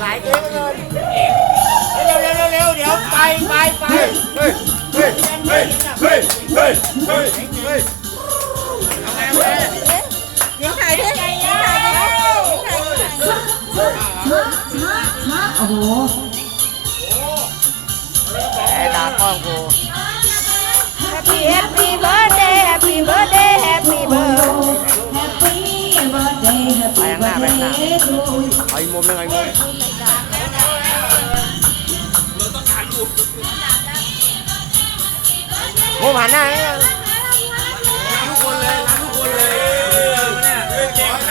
หลายเกมเลยเร็วเร็วเร็วเร็วเดี๋ยวไปไปไปเฮ้ยเฮ้ยเฮ้ยเฮ้ยเฮ้ยเฮ้ยเฮ้ยเอาไงเอาไงยิ้มหายดิยิ้มหายดิยิ้มหายดิโอ้โหแหมตากล้องกู ฮปปี้เบิร์ดเดย์ทูยูเอาอีกมุมหนึงเอาอีกมุมมุมหันหน้าเนี่ยทุกคนเลยรักทุกคนเลยเออเนี่ย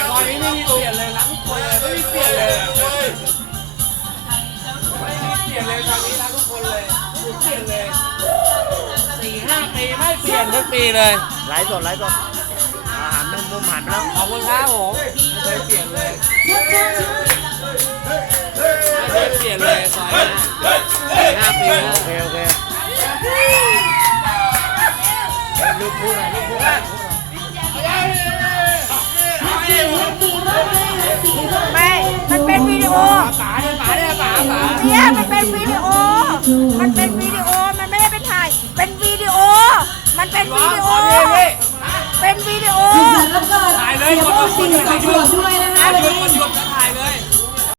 ตอนนี้ไม่มีเปลี่ยนเลยรักทุกคนเลยไม่มีเปลี่ยนเลยเฮ้ยไม่มีเปลี่ยนเลยตอนนี้รักทุกคนเลยไม่เปลี่ยนเลยสี่ห้าปีไม่เปลี่ยนทุกปีเลยไลฟ์สดไลฟ์สดอ่าหันมุมมุมหันไปแล้วขอบคุณครับผมไม่เคยเปลี่ยน เลยไม่เคยเปลี่ยนเลยซอยนะสี่ห้าปีแล้วโอเคโอเคลูกพูดหน่อยลูกพูดหน่อยไม่ มันเป็นวิดีโอป๋าเนี่ยป๋าเนี่ยป๋าป๋าเนี่ยมันเป็นวิดีโอ มันเป็นวิดีโอ มันไม่ได้เป็นถ่าย เป็นวิดีโอ มันเป็นวิดีโอ เป็นวิดีโอแล้วก็ถ่ายเลยเสียกดโป้กดสี่กดสองหขยุวดบด้วยนะคะ